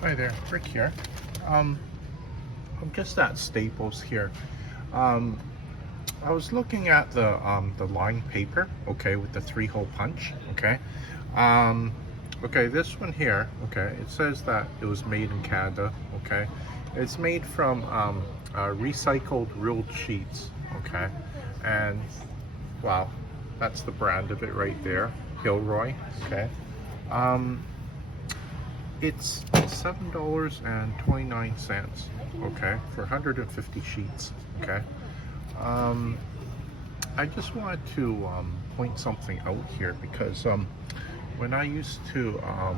Hi there, Rick here. Um, I'm just at Staples here. Um, I was looking at the line paper, okay, with the three-hole punch, okay. Um, okay, this one here, okay, it says that it was made in Canada, okay. It's made from recycled ruled sheets, okay, and wow, that's the brand of it right there, Hilroy, okay. Um, It's $7.29, okay, for 150 sheets, okay. Um, I just wanted to point something out here because when I used to uh,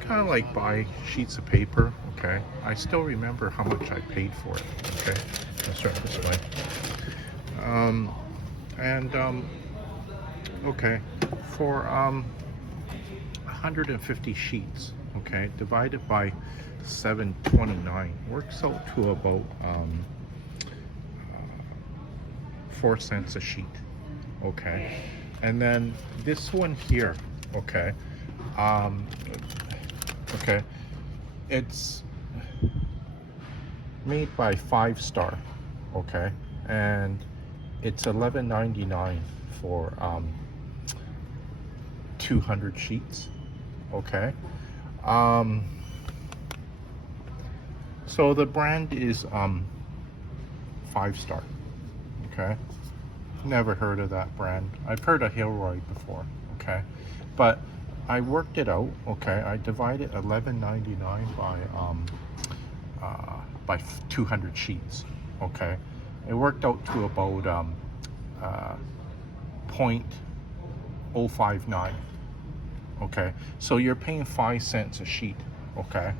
kind of like buy sheets of paper, okay, I still remember how much I paid for it, okay. Let's start this way. Um, and okay, for 150 sheets, okay, divided by 729 works out to about 4 cents a sheet, okay. And then this one here, okay, um, okay, it's made by Five Star, okay, and it's 11.99 for 200 sheets, okay. um so the brand is Five Star, okay. Never heard of that brand. I've heard of Hilroy before, okay, but I worked it out, okay. I divided 11.99 by 200 sheets, okay. It worked out to about uh 0.059, okay. So you're paying 5 cents a sheet, okay.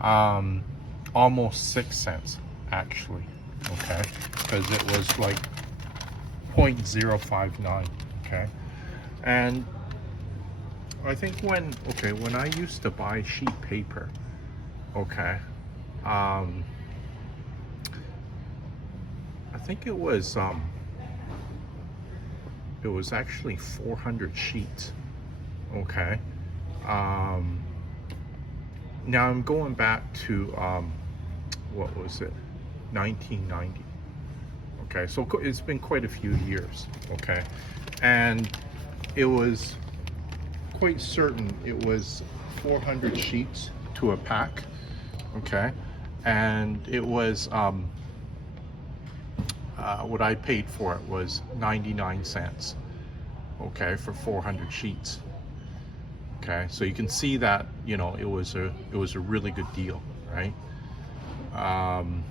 um Almost 6 cents actually, okay, because it was like 0.059, okay. And I think when I used to buy sheet paper, okay, um I think it was actually 400 sheets, okay. um Now I'm going back to what was it, 1990, okay. So it's been quite a few years, okay. And it was quite certain it was 400 sheets to a pack, okay. And it was what I paid for it was 99 cents, okay, for 400 sheets, okay. So you can see that, you know, it was a really good deal, right. um,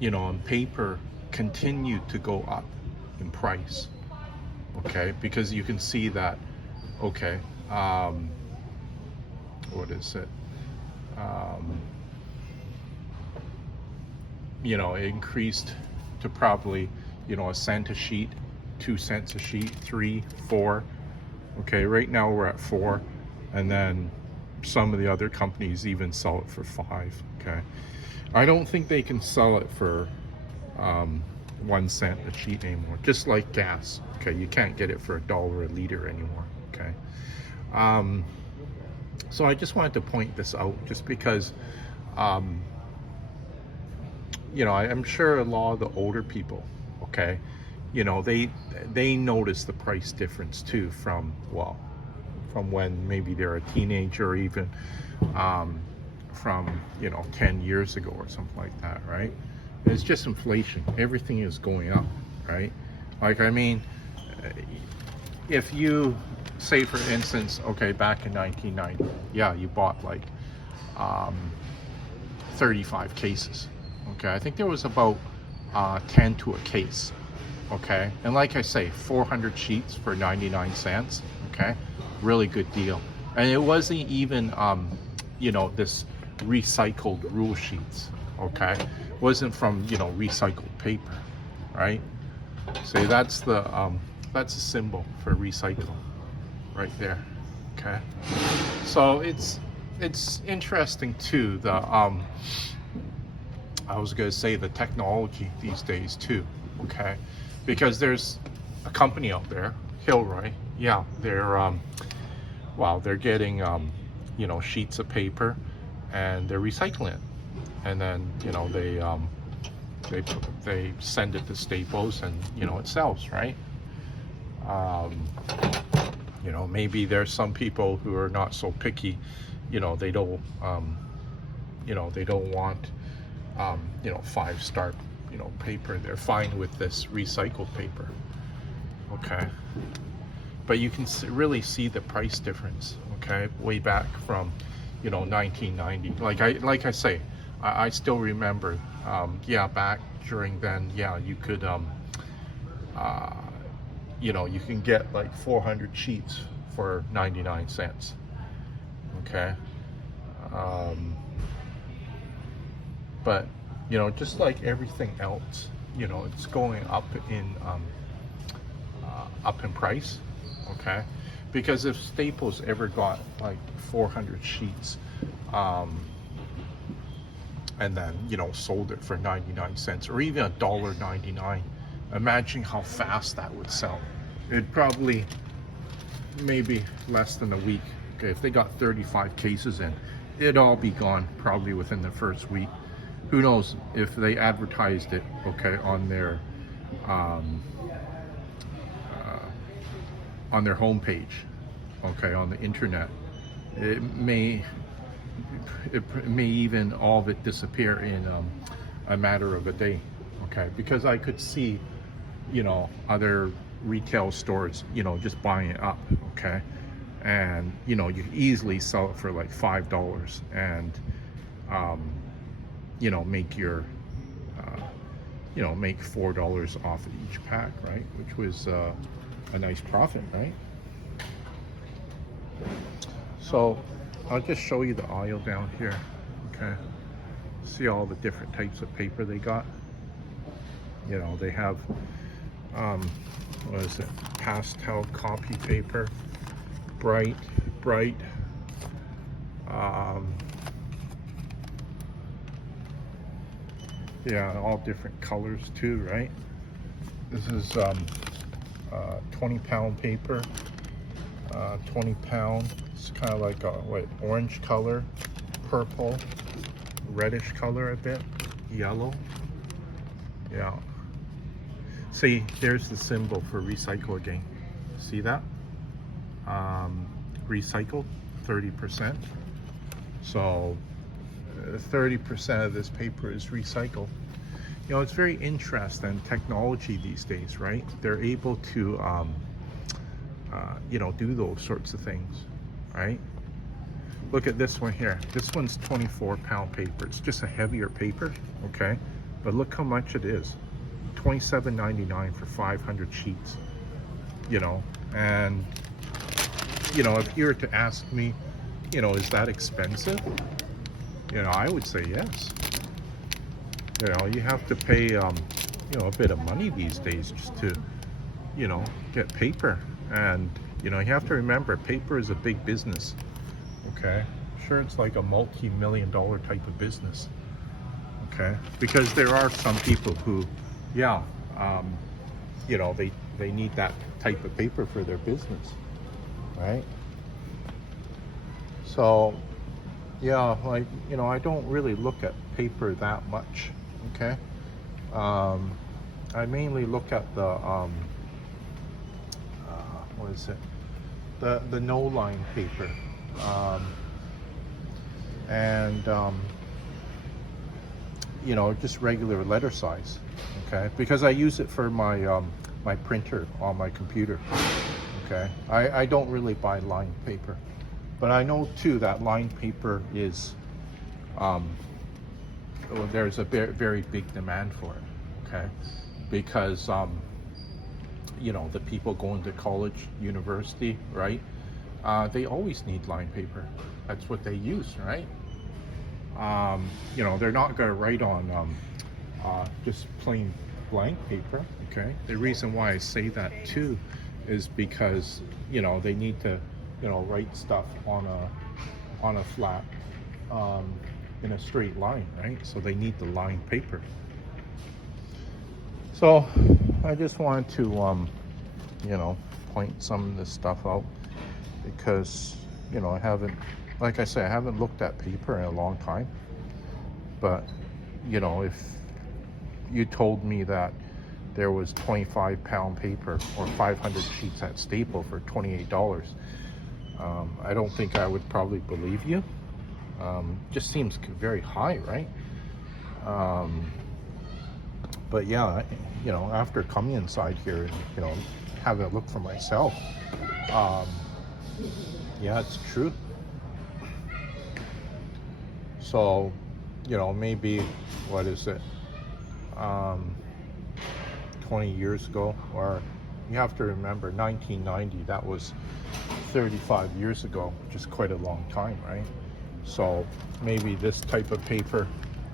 you know, and paper continued to go up in price, okay, because you can see that, okay. What is it, um, you know, it increased to probably, you know, a cent a sheet, 2 cents a sheet, 3, 4, okay. Right now we're at 4, and then some of the other companies even sell it for 5, okay. I don't think they can sell it for 1 cent a sheet anymore, just like gas, okay. You can't get it for $1 a liter anymore, okay. um, so I just wanted to point this out just because um, you know, I'm sure a lot of the older people, okay, you know, they notice the price difference too from, well, from when maybe they're a teenager, or even um, from, you know, 10 years ago or something like that, right. It's just inflation. Everything is going up, right. Like, I mean, if you say, for instance, okay, back in 1990, yeah, you bought like um, 35 cases, okay. I think there was about 10 to a case, okay. And like I say, 400 sheets for 99 cents, okay. Really good deal. And it wasn't even you know, this recycled rule sheets, okay. It wasn't from, you know, recycled paper, right. See, that's a symbol for recycle right there, okay. So it's interesting too, the I was going to say the technology these days too, okay, because there's a company out there, Hilroy, yeah, they're well, they're getting you know, sheets of paper, and they're recycling it, and then, you know, they send it to Staples, and, you know, it sells, right? You know, maybe there's some people who are not so picky, you know, they don't you know, they don't want you know, 5-star, you know, paper. They're fine with this recycled paper. Okay, but you can really see the price difference, okay, way back from, you know, 1990. Like I say, I still remember, yeah, back during then, yeah, you could you know, you can get like 400 sheets for 99 cents. Okay, but, you know, just like everything else, you know, it's going up in price. Okay, because if Staples ever got like 400 sheets, and then, you know, sold it for 99 cents or even $1.99, imagine how fast that would sell. It'd probably, maybe less than a week. Okay, if they got 35 cases in, it'd all be gone probably within the first week. Who knows if they advertised it, okay, on their homepage, okay, on the internet. It may even all of it disappear in a matter of a day. Okay, because I could see, you know, other retail stores, you know, just buying it up. Okay, and, you know, you could easily sell it for like $5, and you know, make your you know, make $4 off of each pack, right? Which was a nice profit, right? So I'll just show you the aisle down here. Okay, see all the different types of paper they got. You know, they have what is it, pastel copy paper, bright, yeah, all different colors too, right? This is 20-pound paper, 20-pound. It's kind of like a orange color, purple, reddish color a bit, yellow. Yeah. See, there's the symbol for recycle again. See that? Recycled, 30%. So 30% of this paper is recycled. You know, it's very interesting technology these days, right? They're able to, you know, do those sorts of things, right? Look at this one here. This one's 24-pound paper. It's just a heavier paper, okay? But look how much it is. $27.99 for 500 sheets, you know? And, you know, if you were to ask me, you know, is that expensive? You know, I would say yes. You know, you have to pay, you know, a bit of money these days just to, you know, get paper. And, you know, you have to remember, paper is a big business, okay? Sure, it's like a multi-million-dollar type of business, okay? Because there are some people who, yeah, you know, they need that type of paper for their business, right? So, yeah, like, you know, I don't really look at paper that much, okay? I mainly look at the, what is it? The no-line paper. And, you know, just regular letter size, okay? Because I use it for my, my printer on my computer, okay? I don't really buy lined paper. But I know too that lined paper is, there's a very big demand for it, okay? Because, you know, the people going to college, university, right? They always need lined paper. That's what they use, right? You know, they're not going to write on just plain blank paper, okay? The reason why I say that too is because, you know, they need to, you know, write stuff on a flat, in a straight line, right? So they need the lined paper. So I just wanted to, you know, point some of this stuff out because, you know, I haven't like I say, I haven't looked at paper in a long time, but you know, if you told me that there was 25-pound paper or 500 sheets at Staple for $28, I don't think I would probably believe you. Just seems very high, right? But yeah, you know, after coming inside here and, you know, having a look for myself, yeah, it's true. So, you know, maybe, what is it, 20 years ago, or you have to remember 1990, that was 35 years ago, which is quite a long time, right? So maybe this type of paper,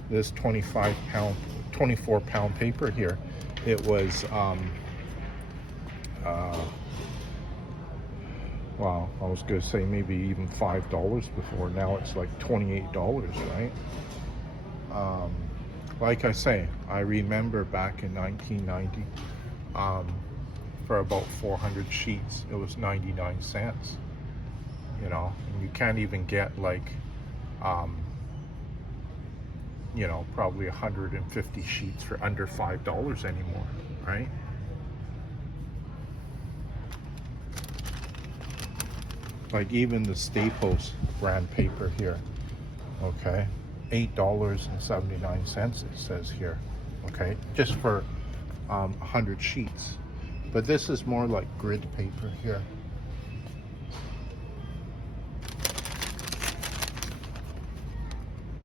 this 24-pound paper here, it was well, I was gonna say maybe even $5 before. Now it's like $28, right? Like I say, I remember back in 1990, for about 400 sheets, it was 99 cents. You know, and you can't even get like, you know, probably 150 sheets for under $5 anymore, right? Like even the Staples brand paper here, okay, $8.79 it says here, okay, just for 100 sheets. But this is more like grid paper here,